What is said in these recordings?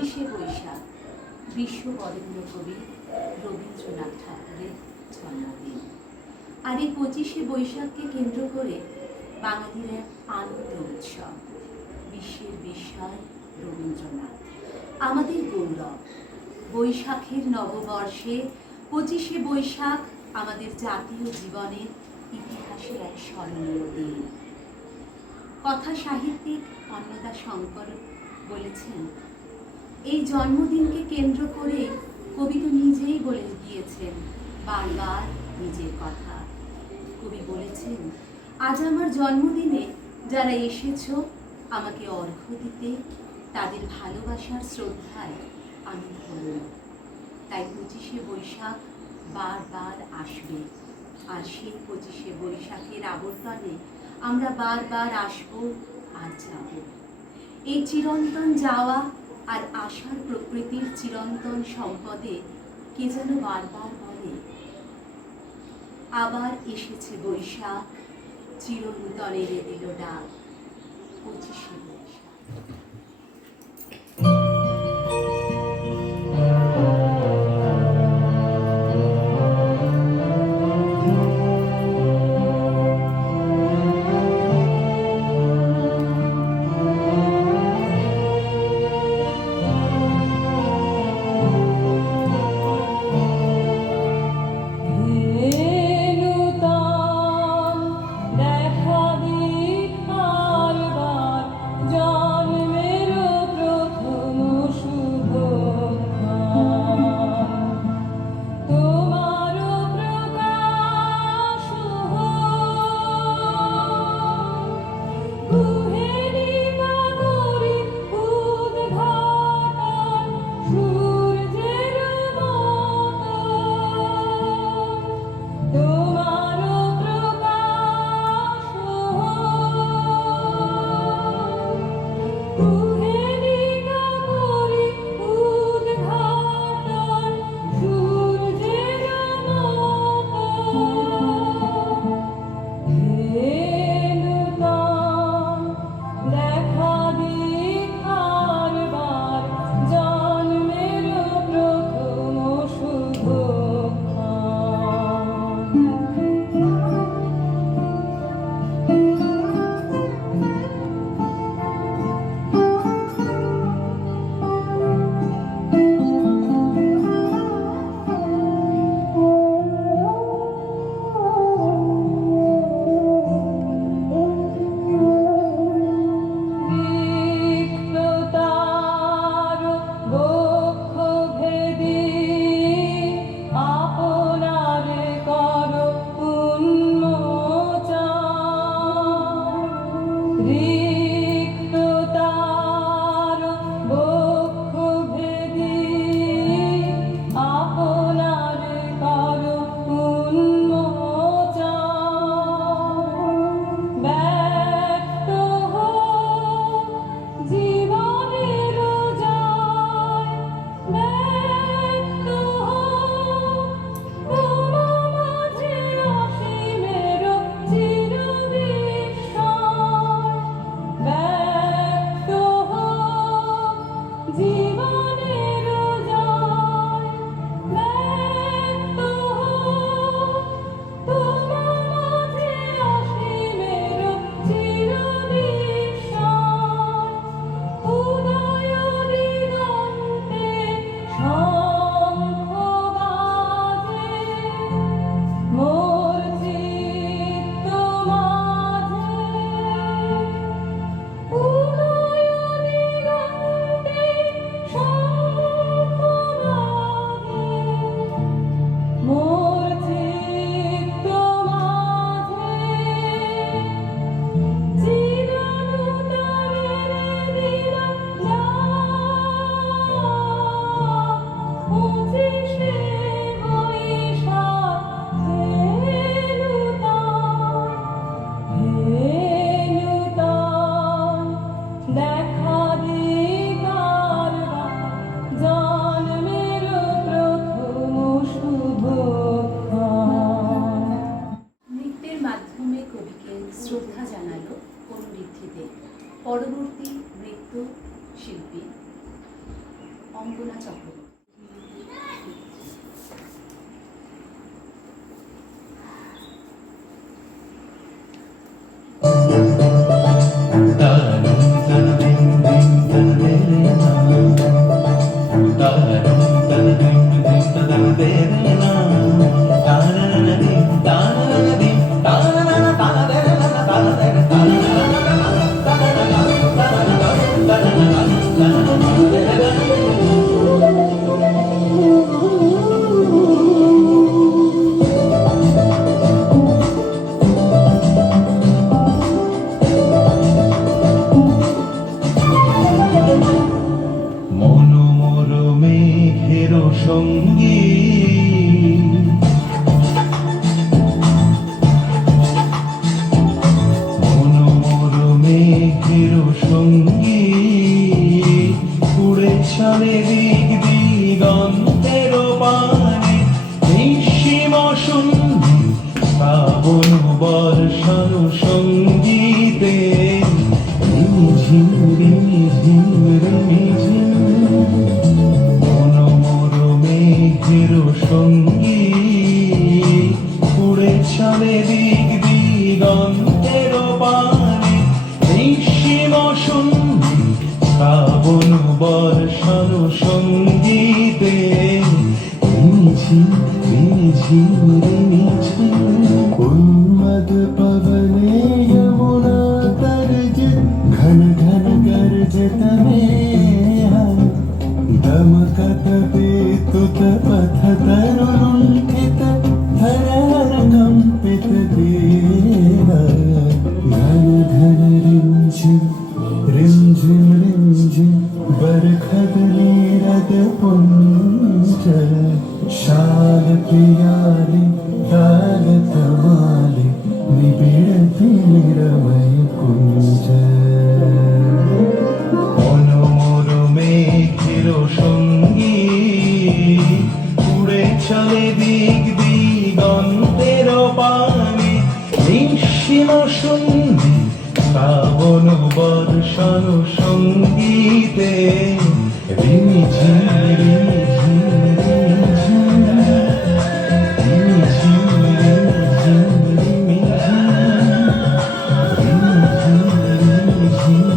25শে বৈশাখ বিশ্ববরেণ্য কবি রবীন্দ্রনাথ ঠাকুরের জন্মদিন। আর এই 25শে বৈশাখকে কেন্দ্র করে বাঙালির এক আনন্দ উৎসব, বিশ্বের বিস্ময় রবীন্দ্রনাথ, আমাদের গৌরব। বৈশাখের নববর্ষে 25শে বৈশাখ আমাদের জাতীয় জীবনের ইতিহাসের এক স্মরণীয় দিন। কথা সাহিত্যিক অন্নদা শঙ্কর বলেছেন, এই জন্মদিনকে কেন্দ্র করে কবি তো নিজেই বলে গিয়েছেন বারবার নিজের কথা। কবি বলেছেন, আজ আমার জন্মদিনে যারা এসেছো আমাকে অর্ঘ্য দিতে, তাদের ভালোবাসার শ্রদ্ধায় আমি ধন্য। তাই 25শে বৈশাখ বারবার আসবে, আর সেই 25শে বৈশাখের আবর্তনে আমরা বারবার আসব আর যাব। এই চিরন্তন যাওয়া আর আশার প্রকৃতির চিরন্তন সম্পদে কে যেন বারবার বলে, আবার এসেছে বৈশাখ, চিরনূতনের দিল ডাক, 25শে বৈশাখ। দেখা দিক বারবার জন্মে অঙ্গনা চক্রবর্তী। সঙ্গী মনোমর মেঘের সঙ্গী উড়ে চলে দিক দিগন্তের পানে নিঃসীম শূন্য শ্রাবণ বর্ষণ সঙ্গীতে রিমঝিম রিমঝিম রিমঝিম মেঘের সঙ্গী উড়ে চলে দিক দিগন্তের পানে নিঃসীম শূন্য শ্রাবণ বর্ষণ সঙ্গীতে রিমঝিম রিমঝিম রিমঝিম উন্মদ পবনে यमुना तर्ज घन घन गर्ज तमे दमकत पेतुत पथ तरुलुण्ठित हर हर कंपित देह घन घन रिमझिम रिमझिम रिमझिम बरखद नीरद पुंज शाल पियाली ताल तमाली निबिड़ती निरमय कुंज সঙ্গী উড়ে চলে দিক দিগন্তের পানে নিঃসীম শূন্য শ্রাবণ বর্ষণ সঙ্গীতে রিমঝিম রিমঝিম রিমঝিম রিমঝিম রিমঝিম রিমঝিম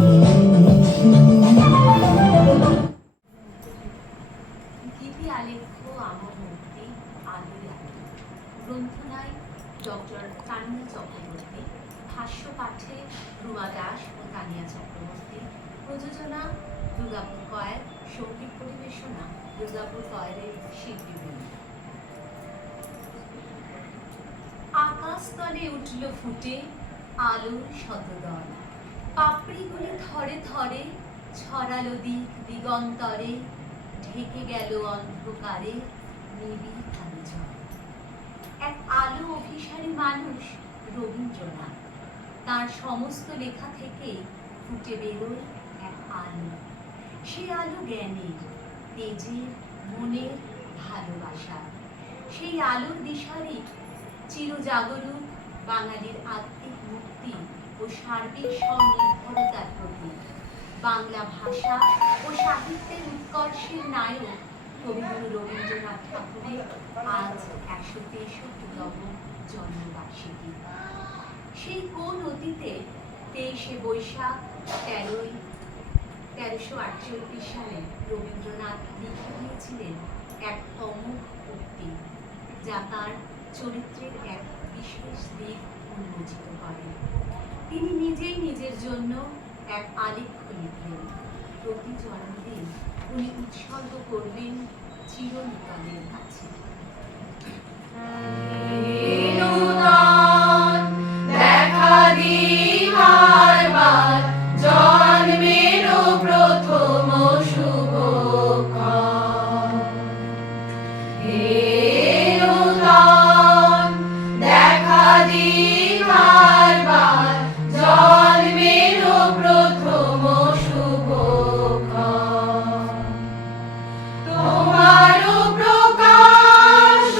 গীতি আলেখ্য আমার মুক্তি আলোয় আলো। গ্রন্থনায় ডক্টর তানিয়া চক্রবর্তী, ভাষ্য পাঠে রুমা দাস ও তানিয়া চক্রবর্তী, প্রযোজনা দুর্গাপুর কয়ের, সঙ্গীত পরিবেশনা দুর্গাপুর কয়ের শিল্পীবৃন্দ। আকাশতলে উঠল ফুটে আলোর শতদল, পাপড়িগুলি থরে থরে ছড়ালো দিক দিগন্তরে, ঢেকে গেল অন্ধকারে নিবিড় আলো জল। এক আলো অভিসারী মানুষ রবীন্দ্রনাথ, তার সমস্ত লেখা থেকে ফুটে বেরোয় এক আলো। সে আলো জ্ঞানের, তেজের, মনের, ভালোবাসার। সেই আলোর দিশারি চিরজাগরুক বাঙালির আত্মিক মুক্তি ও সার্বিক স্বনির্ভরতার প্রতীক। বাংলা ভাষা ও সাহিত্যের উৎকর্ষের নায়ক কবিগুরু রবীন্দ্রনাথ ঠাকুরের আজ ১৬৩তম জন্মবার্ষিকী। সেই কোন অতীতে ২৩শে বৈশাখ ১৩৪৮ সালে রবীন্দ্রনাথ লিখে দিয়েছিলেন এক অমোঘ উক্তি, যা তার চরিত্রের এক বিশেষ দিক উন্মোচিত করে। তিনি নিজেই নিজের জন্য এক আলেখ্য লিখলেন, প্রতি জন্মদিন উনি উৎসর্গ করবেন চিরনূতনের কাছে। দেখা দিবার বার জন্মের প্রথম শুভক্ষণ, দেখা দিবার বার জন্মের প্রথম শুভক্ষণ, তোমার প্রকাশ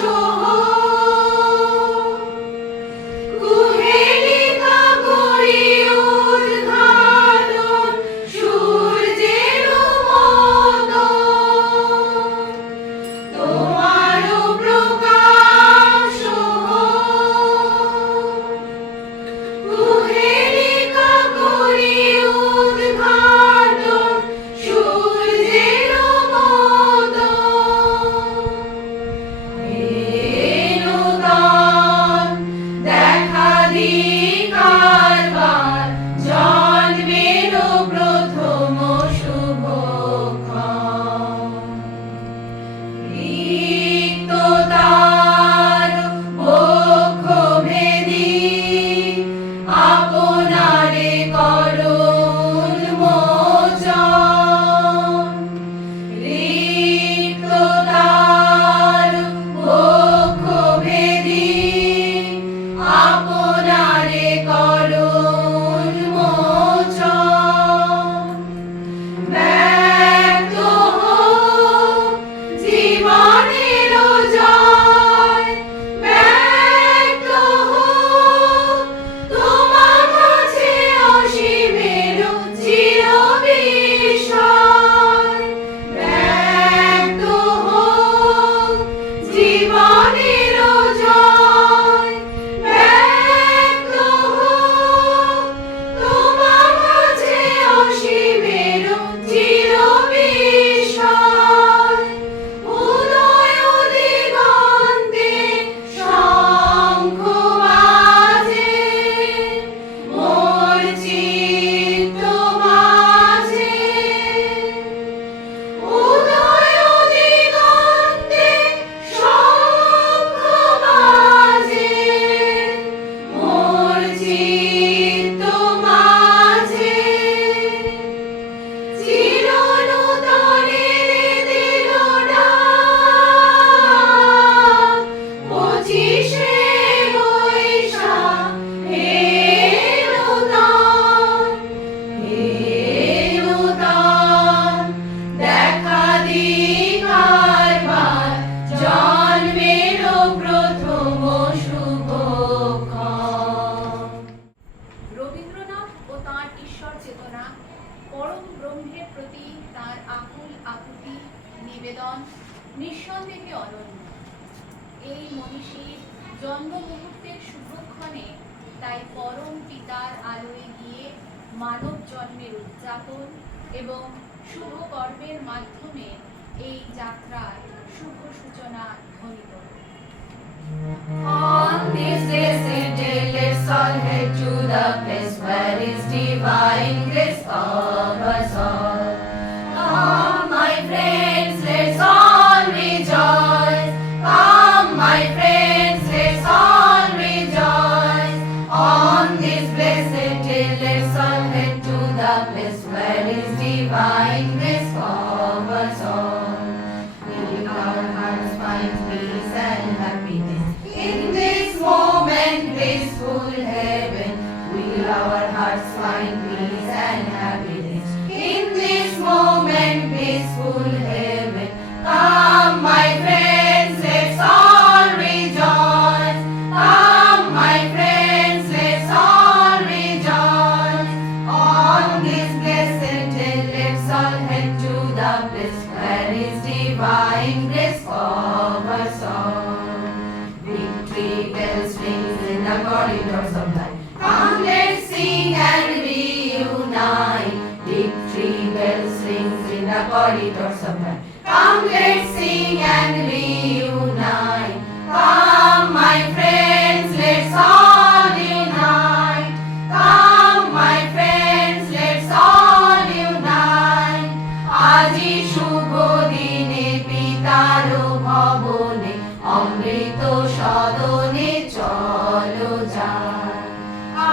নিবেদন নিঃসন্দেহে অনন্য। এই মনীষীর জন্ম মুহূর্তের শুভক্ষণে তাই পরম পিতার আলোয় গিয়ে মানব জন্মের উদযাপন এবং শুভ কর্মের মাধ্যমে এই যাত্রার শুভ সূচনা ধ্বনিত। On this blessed day, let's all head to the place where His divine grace covers all. Come, my friends, let's all rejoice. Come, my friends, let's all rejoice. On this blessed day, let's all head to the place where His divine grace covers all. Will our hearts find peace and happiness in this moment, blissful heaven? Will our hearts find peace and happiness in this moment, blissful heaven? Come, my friends, let's all rejoice. Come, my friends, let's all rejoice. On this blessed day, let's all head to the place where His divine grace covers all. Victory bells rings in the corridors of life. Come, let's sing and reunite. Victory bells rings in the corridors of life. Come, let's sing and reunite. Come, my friends, let's all unite. Come, my friends, let's all unite. আজি শুভ দিনে পিতার ভবনে অমৃত সদনে চলো যাই।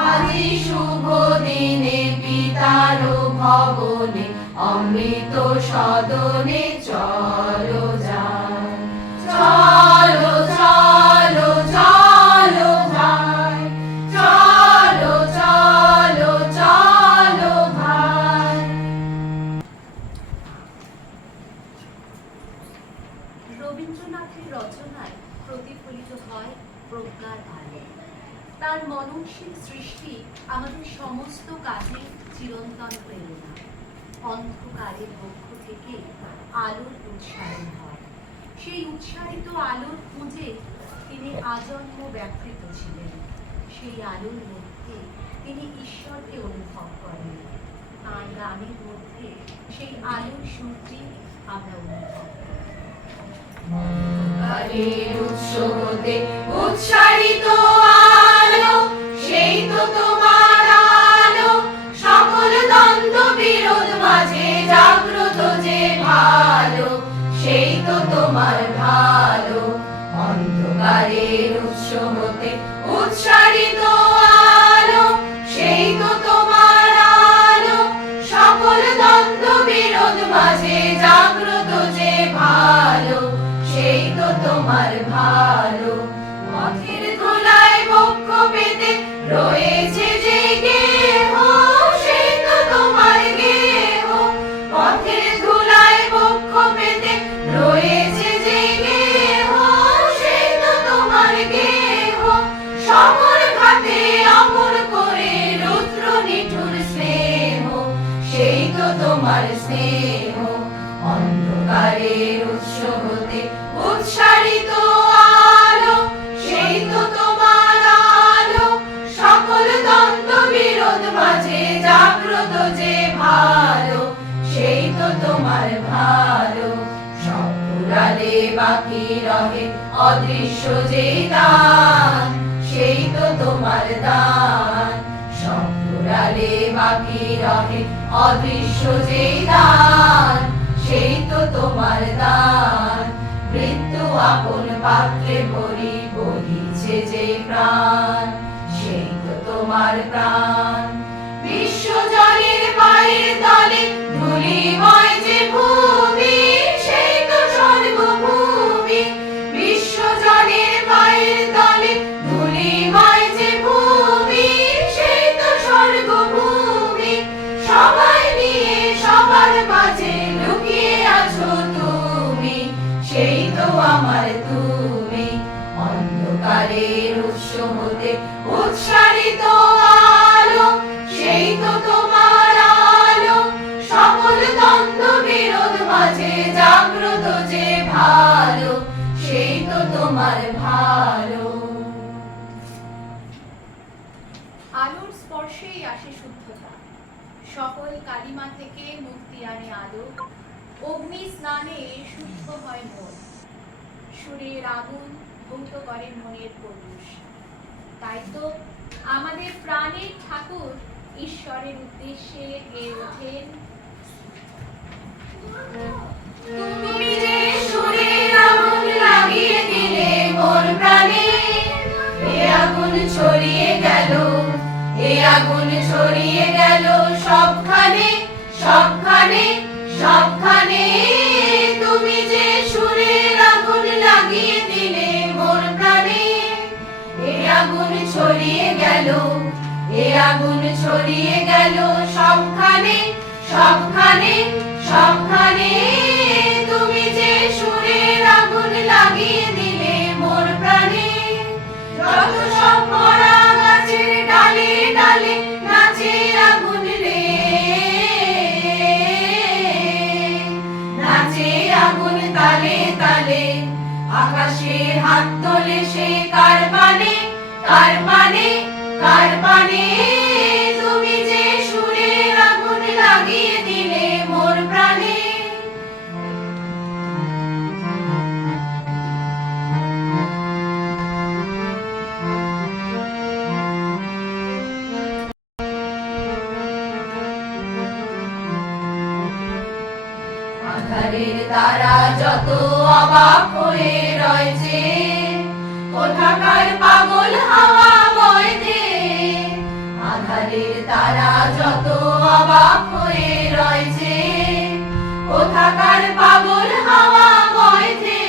আজি শুভ দিনে পিতার ভবনে অমৃত সদনে চলো যাই। চলো চলো চলো ভাই, চলো চলো চলো ভাই। রবীন্দ্রনাথের রচনায় প্রতিফলিত হয় প্রজ্ঞার আলো। তার মননশীল সৃষ্টি আমাদের সমস্ত কাজে চিরন্তন প্রেরণা। অন্ধকারের পক্ষ থেকে আলোর উৎসারণ হয়। সেই উৎসারিত আলোর খুঁজে তিনি আজন্ম ব্যাপৃত ছিলেন। সেই আলোর মধ্যে তিনি ঈশ্বরকে অনুভব করেন। তাঁর গানের মধ্যে সেই আলোর সুরটি আমরা অনুভব করি। অন্ধকারের উৎস হতে উৎসারিত আলো, সেই তো তোমার আলো। সকল দ্বন্দ্ব বিরোধ মাঝে জাগ্রত যে ভালো, সেই তো তোমার ভালো। অন্ধকারের উৎস হতে উৎসারিত আলো, সেই তো তোমার আলো। সকল দ্বন্দ্ব বিরোধ মাঝে জাগ্রত যে ভালো, সেই তো তোমার ভালো। পথের ধুলায় বক্ষ পেতে রয়েছে যে গেহ, সেই তো তোমার গেহ। পথের ধুলায় বক্ষ পেতে রয়েছে যে গেহ, সেই তো তোমার গেহ। সমর ঘাতে অমর করে রুদ্র নিঠুর স্নেহ, সেই তো তোমার স্নেহ। অন্ধকারের উৎস হতে উৎসারিত আলো, সেই তো তোমার আলো। সকল দ্বন্দ্ব বিরোধ মাঝে জাগ্রত যে ভালো, সেই তো তোমার ভালো। সব পুরালে বাকি রহে অদৃশ্য যে দান, সেই তো তোমার দান। সব পুরালে বাকি রহে অদৃশ্য যে দান, সেই তো তোমার দান। মৃত্যু আপন পাত্রে ভরি বহিছে যে প্রাণ, সেই তো তোমার প্রাণ। বিশ্বজনের পায়ের তলে ধূলিময় যে ভূমি, সেই তো স্বর্গভূমি। বিশ্বজনের পায়ের তলে ধূলিময় যে ভূমি, সেই তো স্বর্গভূমি। সবাই নিয়ে সবার মাঝে লুকিয়ে আছো তুমি, সেই তো আমার তুমি। অন্ধকারের উৎস হতে উৎসারিত আলো, সেই তো তোমার আলো। সকল দ্বন্দ্ব বিরোধ মাঝে জাগ্রত তোমার ভালো। আলোর স্পর্শেই আসে শুদ্ধতা, সকল কালিমা থেকে মুক্তি আনে আলো, অগ্নি স্নানে শুদ্ধ হয় মন, সুরের আগুন ধৌত করে মনের পৌরুষ। তাই তো আমাদের প্রাণের ঠাকুর ঈশ্বরের উদ্দেশ্যে গেয়ে ওঠেন, তুমি যে সুরের আগুন লাগিয়ে দিলে মোর প্রাণে, এ আগুন ছড়িয়ে গেল, এ আগুন ছড়িয়ে গেল সবখানে, সবখানে, সবখানে। তুমি যে সুরের আগুন লাগিয়ে দিলে মোর প্রাণে, এ আগুন ছড়িয়ে গেল, এ আগুন ছড়িয়ে গেল সবখানে, সবখানে, সবখানে। তুমি যে সুরের আগুন লাগিয়ে দিলে মোর প্রাণে, যত সব মরা গাছের ডালে ডালে নাচে আগুন রে, নাচে আগুন তালে তালে। আকাশের হাত তোলে সে কার পানে, কার পানে, কার পানে। তুমি যে সুরের আগুন লাগিয়ে দিলে মোর প্রাণে। আধারের তারা যত অবাক হয়ে রয়েছে, কোথাকার পাগল হাওয়া বয় দে। আধারের তারা যত অবাক হয়ে রয়েছে, কোথাকার পাগল হাওয়া বয় দে।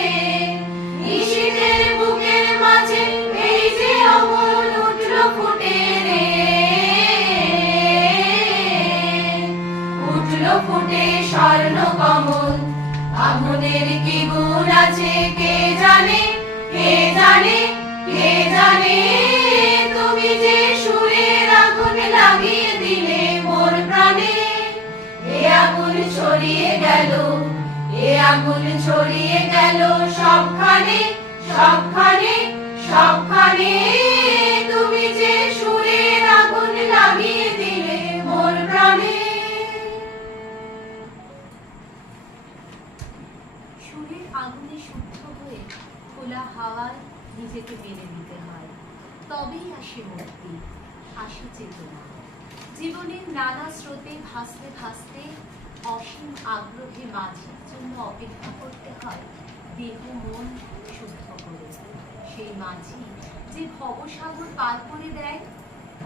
নিশীথের বুকের মাঝে এই যে অমল উঠল ফুটে রে, উঠল ফুটে স্বর্ণ কমল। আগুনের কি গুণ আছে কে জানে, কে জানে, কে জানে। তুমি যে সুরের আগুন লাগিয়ে দিলে মোর প্রাণে, এ আগুন ছড়িয়ে গেল, এ আগুন ছড়িয়ে গেল সবখানে, সবখানে, সবখানে। তুমি যে সুরের আগুন লাগিয়ে দিলে মোর প্রাণে। সুরের আগুনে শুদ্ধ হয়ে খোলা হাওয়ায় নিজেকে মেনে নিতে হয়, তবেই আসে মুক্তি, আসে চেতনা। জীবনের নানা স্রোতে ভাসতে ভাসতে অসীম আগ্রহে মাঝির জন্য অপেক্ষা করতে হয় দেহ মন শুদ্ধ করে। সেই মাঝি যে ভবসাগর পার করে দেয়,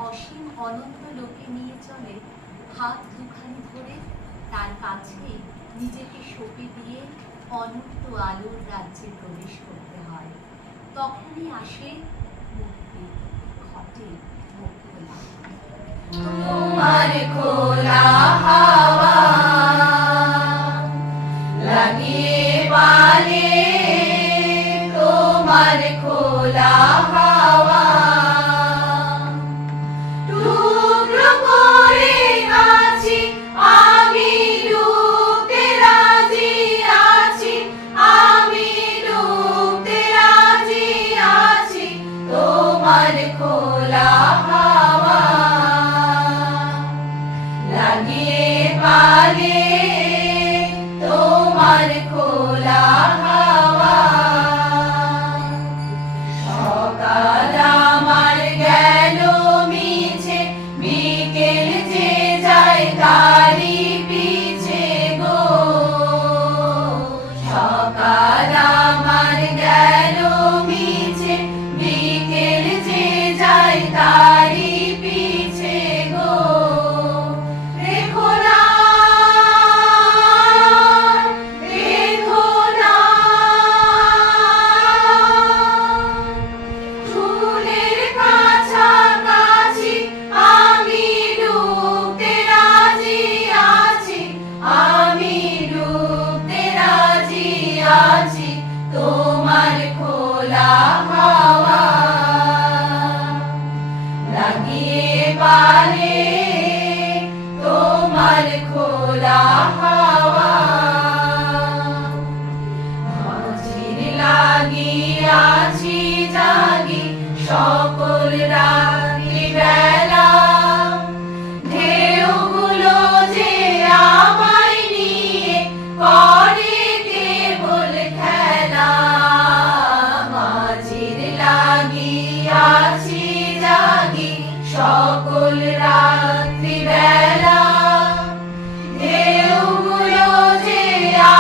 অসীম অনন্ত লোকে নিয়ে চলে, হাত দুখানি ধরে তার কাছেই নিজেকে সঁপে দিয়ে অনন্ত আলোর রাজ্যে প্রবেশ করতে হয়। তখনই আসে মুক্তি, ঘটে মুক্ত লাভ। তোমার খোলা হাওয়া লাগিয়ে পালে, তোমার খোলা হাওয়া টুকরো করে আছি আমি, ডুবতে রাজি আছি আমি, ডুবতে রাজি আছি। তোমার খোলা হাওয়া লাগিয়ে পালে, তোমার খোলা হাওয়া। সকাল আমার গেল মিছে, বিকেল যে যায় তারি পিছে গো। সকাল আমার গেল মিছে, বিকেল যে যায় তারি পিছে গো। রেখো না, রেখো না, চুলের কাছাকাছি আমি, ডুবতে রাজি আছি আমি, ডুবতে রাজি আছি। তোমার খোলা হাওয়া লাগিয়ে পালে, তোমার খোলা হাওয়া। মাঝির লাগিয়ে জাগি সকল রাত্রি বেলা ঢেউগুলো যে আমায় নিয়ে করে কেবল খেলা মাঝির লাগিয়াছি জাগি সকল রাত্রি বেলা ঢেউগুলো যে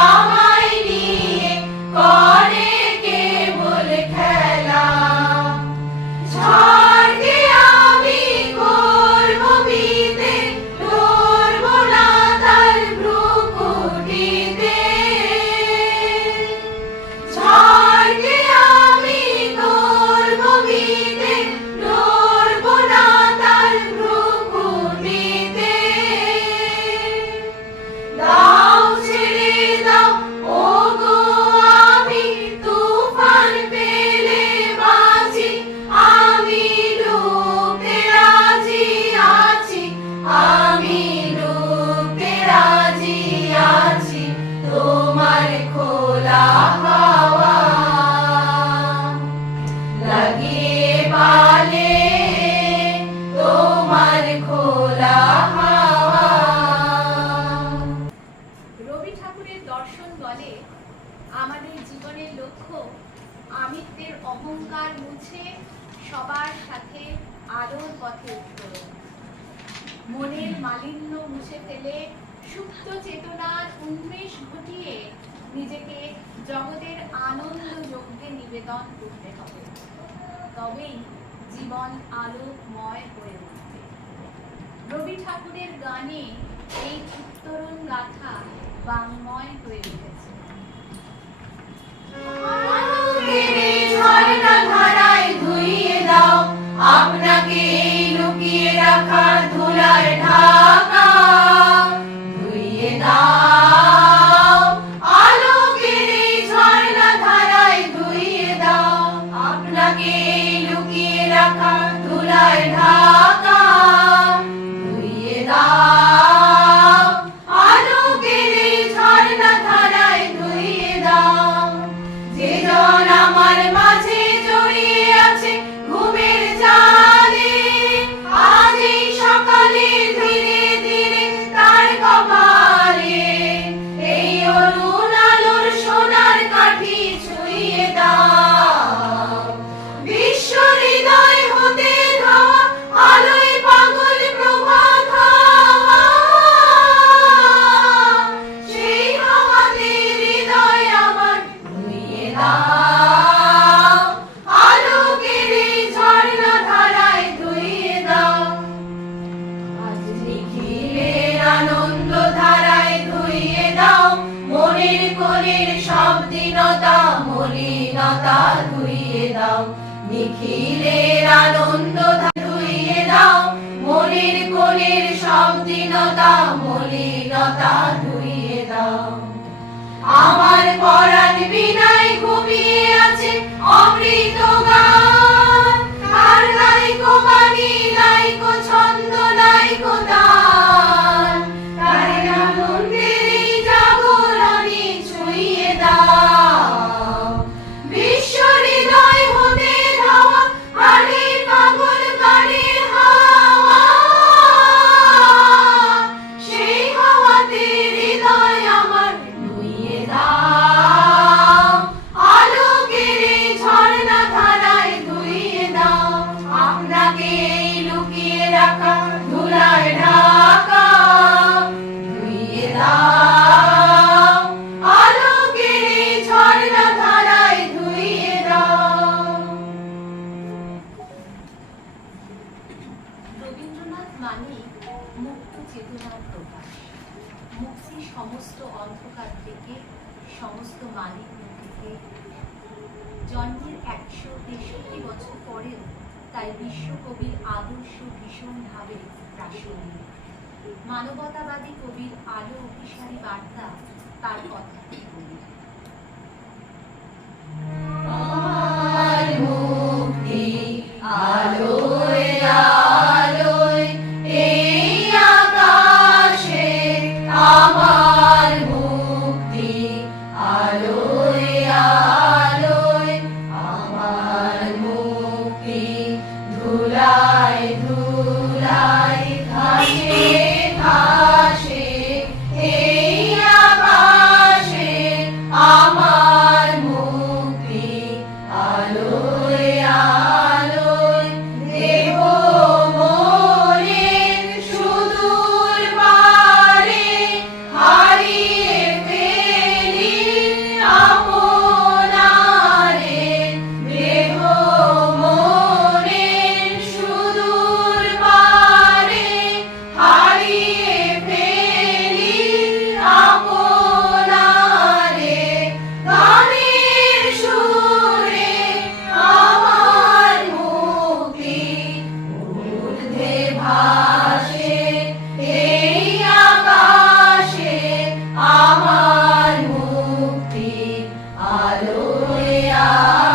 আমায় নিয়ে করে কেবল খেলা ঝড়কে আমি করব বিতে ধরব না তার ভ্রুকুটিতে ঝড়কে আমি করব বিতে ধরব না তার ভ্রুকুটিতে দাও ছেড়ে দাও ওগো আমি তুফান পেলে বাঁচি আমি ডুবতে রাজি আছি আমি ডুবতে রাজি আছি তোমার খোলা হাওয়া লাগিয়ে পালে তোমার খোলা হাওয়া। রবি ঠাকুরের দর্শন বলে আমাদের জীবনের লক্ষ্য আমিত্বের অহংকার মুছে সবার সাথে আলোর পথে উত্তরণ মনের মালিন্য মুছে ফেলে সুপ্ত চেতনার উন্মেষ ঘটিয়ে নিজেকে জগতের আনন্দ যজ্ঞে নিবেদন করতে হবে তবেই জীবন আলোকময় হয়ে উঠবে রবি ঠাকুরের গানে এই উত্তরণ গাথা বাংময় হয়ে উঠেছে আলোকের ঝর্ণা ধারায় ধুইয়ে দাও আপনাকে এই লুকিয়ে রাখা ধুলার ঢাকা ধুইয়ে দাও আলোকের এই ঝর্ণা ধারায় ধুইয়ে দাও আপনাকে এই লুকিয়ে রাখা ধুলার ঢাকা ধুইয়ে দাও আলোকের এই ঝর্ণা ধারায় ধুইয়ে দাও যে জন আমার মাঝে জড়িয়ে আছে ঘুমের জালে আজ এই সকালে ধীরে ধীরে তার কপালে এই অরুণ আলোর সোনার কাঠি ছুঁয়ে দাও বিশ্ব হৃদয় হতে ধাওয়া আলোয় পাগল প্রভাত হাওয়া সেই হাওয়াতে হৃদয় আমার ধুইয়ে দাও আলোকের এই ঝর্ণা ধারায় ধুইয়ে দাও আজ নিখিলের আনন্দ ধারায় ধুইয়ে দাও মনের কোণের সব দীনতা মলিনতা ধুইয়ে দাও নিখিলের আনন্দ ধুইয়ে দাও মনের কোণের সব দীনতা মলিনতা ধুইয়ে দাও আমার পরাণ বিনায় ঘুমিয়ে আছে অমৃত গান আর নাইকো বাণী নাইকো ছন্দ নাইকো তান তার আনন্দের এই জাগরণে ছুঁয়ে দাও বিশ্ব হৃদয় হতে ধাওয়া প্রাণের পাগল গানের হাওয়া সেই হাওয়াতে হৃদয় আমার ধুইয়ে দাও আলোকের এই ঝর্ণা ধারায় ধুইয়ে দাও আপনাকে এই লুকিয়ে রাখা ধুলার ঢাকা ধুইয়ে দাও আলোকের এই ঝর্ণা ধারায় ধুইয়ে দাও। রবীন্দ্রনাথ মানে মুক্ত চেতনার প্রকাশ মুক্তি সমস্ত অন্ধকার থেকে সমস্ত মালিন্য থেকে জন্মের 163 বছর পরেও তাই বিশ্বকবির আদর্শ ভীষণভাবে প্রাসঙ্গিক মানবতাবাদী কবির আলো অভিসারী বার্তা তার কথা বলি আমার মুক্তি আলোয় আলোয় এই আকাশে আমার মুক্তি আলোয় আলোয় আমার আলোয়